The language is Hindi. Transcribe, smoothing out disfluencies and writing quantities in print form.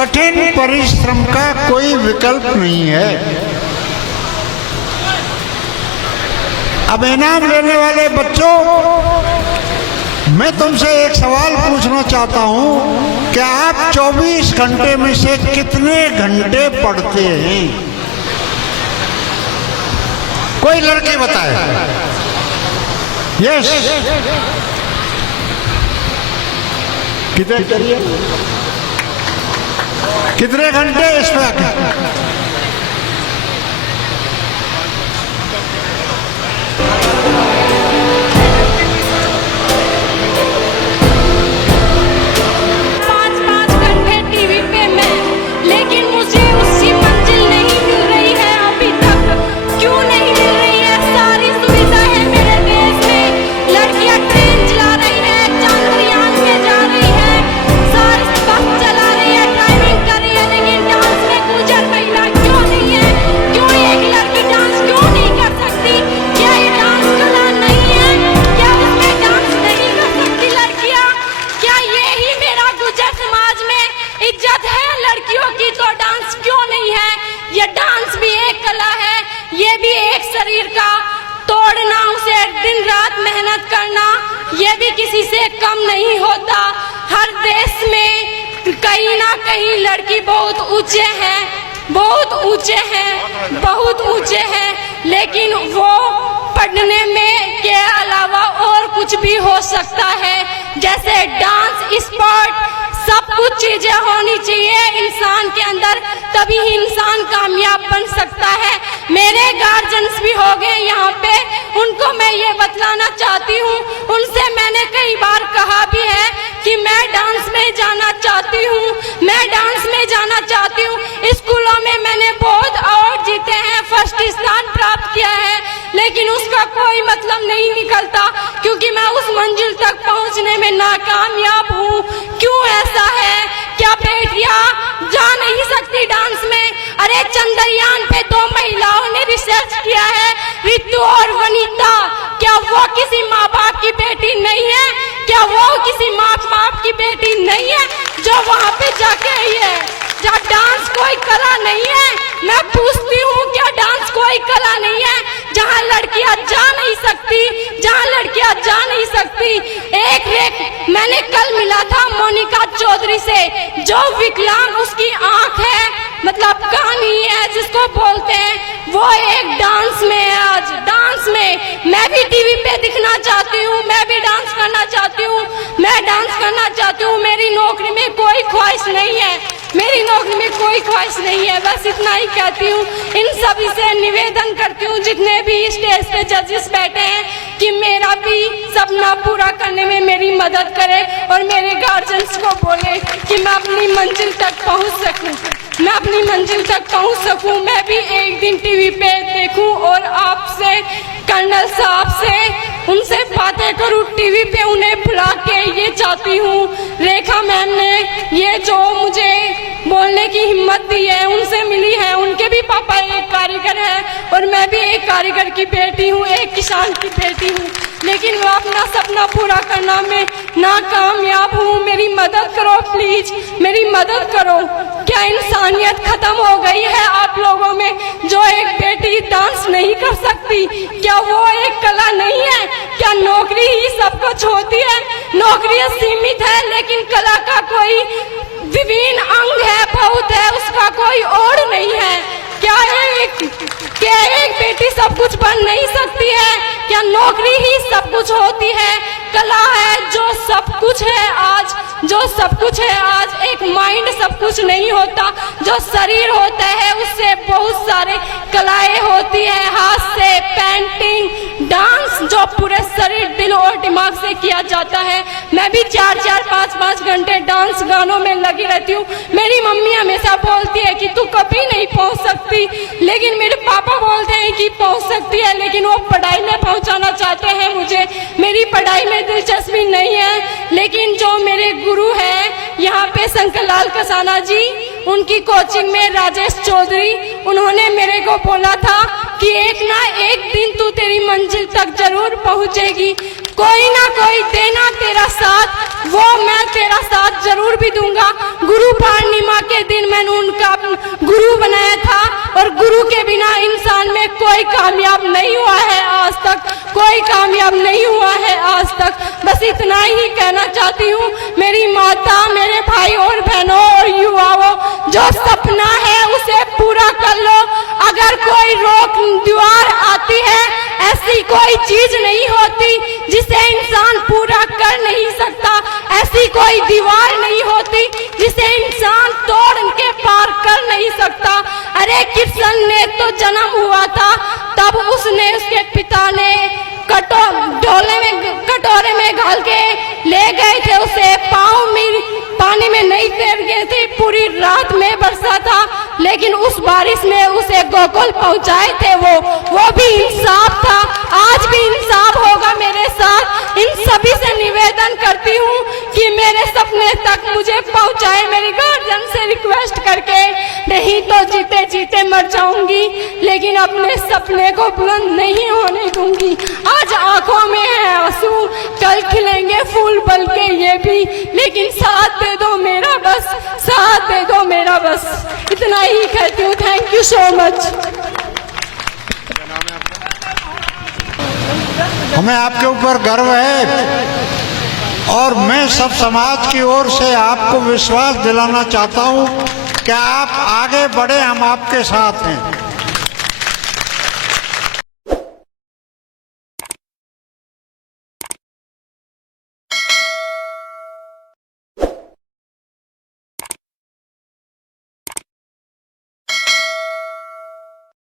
कठिन परिश्रम का कोई विकल्प नहीं है। अब इनाम लेने वाले बच्चों, मैं तुमसे एक सवाल पूछना चाहता हूं कि आप 24 घंटे में से कितने घंटे पढ़ते हैं? कोई लड़की बताए। यस, कितने घंटे इस पर? शरीर का तोड़ना, उसे दिन रात मेहनत करना, ये भी किसी से कम नहीं होता। हर देश में कहीं ना कहीं लड़की बहुत ऊंचे हैं, बहुत ऊंचे हैं, बहुत ऊंचे हैं, लेकिन वो पढ़ने में के अलावा और कुछ भी हो सकता है, जैसे डांस, स्पोर्ट, सब कुछ चीजें होनी चाहिए इंसान के अंदर, तभी ही इंसान कामयाब बन सकता है। मेरे गार्जियंस भी हो गए यहाँ पे, उनको मैं ये बतलाना चाहती हूँ, उनसे मैंने कई बार कहा भी है कि मैं डांस में जाना चाहती हूँ, मैं डांस में जाना चाहती हूँ। स्कूलों में मैंने बहुत अवार्ड जीते हैं, फर्स्ट स्थान प्राप्त किया है, लेकिन उसका कोई मतलब नहीं निकलता, क्योंकि मैं उस मंजिल तक पहुँचने में नाकामयाब हूँ। क्यों ऐसा है? क्या बेटियां जा नहीं सकती डांस में? अरे चंद्रयान पे 2 महिलाओं ने रिसर्च किया है, रितु और वनीता, क्या वो किसी माँ बाप की बेटी नहीं है? क्या वो किसी माँ बाप की बेटी नहीं है जो वहाँ पे जाके आई है? क्या डांस कोई कला नहीं है? मैं पूछती हूँ, क्या डांस कोई कला नहीं है? जहाँ लड़कियाँ जा नहीं सकती, जहाँ लड़कियाँ जा नहीं सकती। एक मैंने कल मिला था मोनिका चौधरी से, जो विकलांग, उसकी आंख है, मतलब कान ही है जिसको बोलते हैं, वो एक डांस में है। आज डांस में मैं भी टीवी पे दिखना चाहती हूँ, मैं भी डांस करना चाहती हूँ, मैं डांस करना चाहती हूँ। मेरी नौकरी में कोई ख्वाहिश नहीं है, मेरी नौकरी में कोई ख्वाहिश नहीं है, बस इतना ही कहती हूँ। इन सभी से निवेदन करती हूँ, जितने भी स्टेज पे जजेस बैठे हैं, कि मेरा भी सपना पूरा करने में मेरी मदद करे और मेरे गार्जियंस को बोले कि मैं अपनी मंजिल तक पहुँच सकूँ, मैं अपनी मंजिल तक पहुँच सकूँ। मैं भी एक दिन टीवी पे देखूँ और आपसे, कर्नल साहब से, उनसे बातें करूँ टीवी पे, उन्हें बुला के। ये चाहती हूँ, रेखा मैम ने ये जो मुझे बोलने की हिम्मत दी है, उनसे मिली है, उनके भी पापा एक कारीगर है और मैं भी एक कारीगर की बेटी हूँ, एक किसान की बेटी हूँ, लेकिन वो अपना सपना पूरा करना में नाकामयाब हूँ। मेरी मदद करो प्लीज, मेरी मदद करो। क्या इंसानियत खत्म हो गई है आप लोगों में? जो एक बेटी डांस नहीं कर सकती, क्या वो एक कला नहीं है? क्या नौकरी ही सब कुछ होती है? नौकरी सीमित है, लेकिन कला का कोई विभिन्न अंग है, बहुत है, उसका कोई और नहीं है। क्या एक बेटी सब कुछ बन नहीं सकती है? क्या नौकरी ही सब कुछ होती है? कला है जो सब कुछ है आज, जो सब कुछ है आज। एक माइंड सब कुछ नहीं होता, जो शरीर होता है उससे बहुत सारे कलाएं होती है, हाथ से, पेंटिंग, डांस, जो पूरे शरीर, दिल और दिमाग से किया जाता है। मैं भी 4-4, 5-5 घंटे डांस गानों में लगी रहती हूँ। मेरी मम्मी हमेशा बोलती है कि तू कभी नहीं पहुँच सकती, लेकिन मेरे पापा बोलते हैं कि पहुँच सकती है, लेकिन वो पढ़ाई में पहुँचाना चाहते हैं मुझे। मेरी पढ़ाई में दिलचस्पी नहीं है, लेकिन जो मेरे गुरु है यहाँ पे शंकर लाल कसाना जी, उनकी कोचिंग में राजेश चौधरी, उन्होंने मेरे को बोला था कि एक ना एक दिन तू तेरी मंजिल तक जरूर पहुँचेगी, कोई ना कोई देना तेरा साथ। वो मैं तेरा साथ जरूर भी दूंगा। गुरु पूर्णिमा के दिन मैंने उनका गुरु बनाया था और गुरु के बिना इंसान में कोई कामयाब नहीं हुआ है आज तक, कोई कामयाब नहीं हुआ है आज तक। बस इतना ही कहना चाहती हूँ मेरी माता, मेरे भाई और बहनों और युवाओं, जो सपना है उसे पूरा कर लो। अगर कोई रोक दीवार आती है, ऐसी कोई चीज नहीं होती जिसे इंसान पूरा कर नहीं सकता, ऐसी कोई दीवार नहीं होती जिसे इंसान तोड़ के पार कर नहीं सकता। अरे कृष्ण ने तो जन्म हुआ था, तब उसने उसके पिता ने कटोरे में घाल के ले गए थे उसे, पानी में नहीं तैर गए थे, पूरी रात में बरसा था, लेकिन उस बारिश में उसे गोकुल पहुंचाए थे। वो भी इंसाफ था, आज भी इंसाफ होगा मेरे साथ। इन सभी से निवेदन करती हूँ कि मेरे सपने तक मुझे पहुंचाए, मेरे गार्जियन से रिक्वेस्ट करके। नहीं तो जीते जीते मर जाऊंगी, लेकिन अपने सपने को बुलंद नहीं होने दूंगी। आज आंखों में है आंसू, कल खिलेंगे फूल बन के ये भी, लेकिन साथ दे दो मेरा बस, साथ दे दो मेरा बस। इतना ही कहती हूँ। Thank you so much. हमें आपके ऊपर गर्व है और मैं सब समाज की ओर से आपको विश्वास दिलाना चाहता हूँ कि आप आगे बढ़े, हम आपके साथ हैं।